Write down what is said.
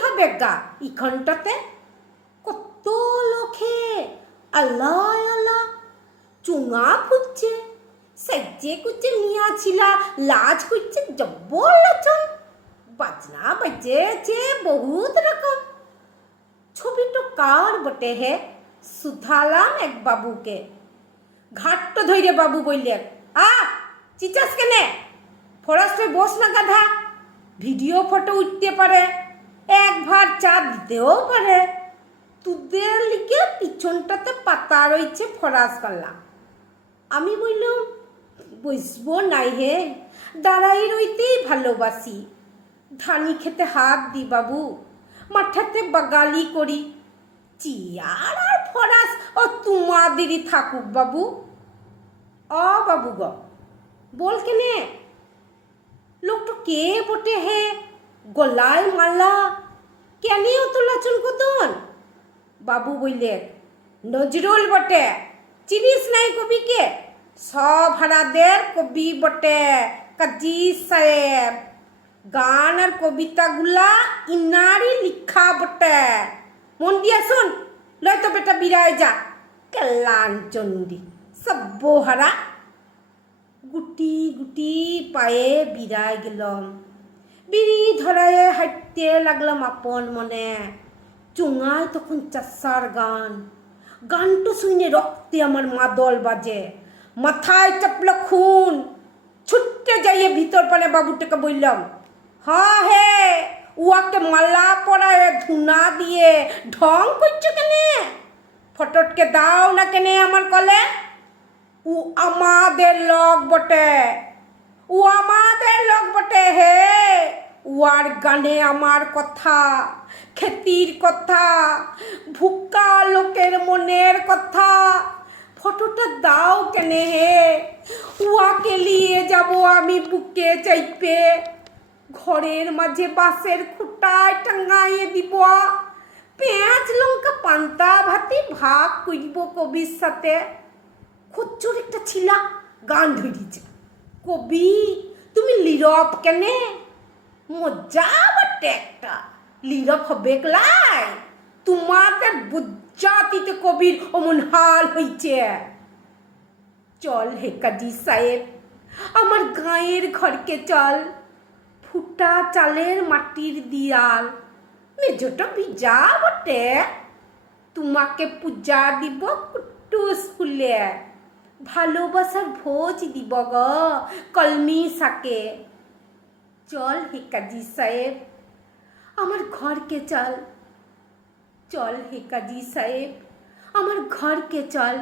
হবে গা ইখনটাতে কত লোকে আল্লাহ আল্লাহ চুঙা ফুটছে সেজে কুচে মিয়া ছিলা লাজ করছে জব্বর লচন বাজনা বাজেছে বহুত রকম ছবিটা কার বটে হে সুধালাম এক বাবুকে ঘাট্ট ধৈরে বাবু বললেন চিচাস কেনে ফরাসে বস না গাধা ভিডিও ফটো উঠতে পারে এক ভার চা দিতেও পারে তোদের লিগে পিছনটাতে পাতা রয়েছে ফরাস পাল্লা আমি বললাম বসবো নাই হে দাঁড়াই রইতেই ভালোবাসি ধানি খেতে হাত দি বাবু মাঠাতে বাগালি করি চিয়ার আর ফরাস ও তোমাদেরই থাকুক বাবু বাবু গ বল কেনে লোকটা কে বটে হে গলায় মালা কেনে অত লাচন কতন বাবু বললে নজরুল বটে চিনিস নাই কবিকে সব হারাদের কবি বটে কাজী সাহেব গান আর কবিতাগুলা ইনারই লিখা বটে মন দিয়া শুন লয়তো বেটা বিরায় যা কেলান চন্ডি সব্যহারা গুটি গুটি পায়ে বিরায় গেলাম বিড়ি ধরায় হাঁটতে লাগলাম আপন মনে চুঙায় তখন চাষার গানটা শুনে রক্তে আমার মাদল বাজে মাথায় চাপলো খুন ছুটতে যাইয়ে ভিতর পানে বাবুটাকে বললাম হে উয়াকে মালা পরায় ধুনা দিয়ে ঢং করছো কেনে ফটোটকে দাও না কেনে আমার কলে ও আমাদের লোক বটে হে উয়ার গানে আমার কথা খেতির কথা ভুক্কা লোকের মনের কথা ফটোটা দাও কেনে হে উয়াকে নিয়ে যাব আমি বুকে চাইপে ঘরের মাঝে বাঁশের খুঁটায় টাঙাইয়ে দিব পেঁয়াজ লঙ্কা পান্তা ভাতি ভাগ করিব কবির সাথে খুচুর একটা ছিলা গান ধরিছে কবি তুমি নীরব কেনে মজা বটে একটা নীরব হবে লাই তোমাদের বুজ্জাতিতে কবির অমন হাল হইছে চল হে কাজী সাহেব আমার গাঁয়ের ঘরকে চল ফুটা চালের মাটির দিয়াল মেজোটা ভিজা বটে তোমাকে পূজা দিব কুটুস ফুলে ভালোবাসার ভোজ দিব গ কলমি শাকে চল হে কাজী সাহেব আমার ঘরকে চল হে কাজী সাহেব আমার ঘরকে চল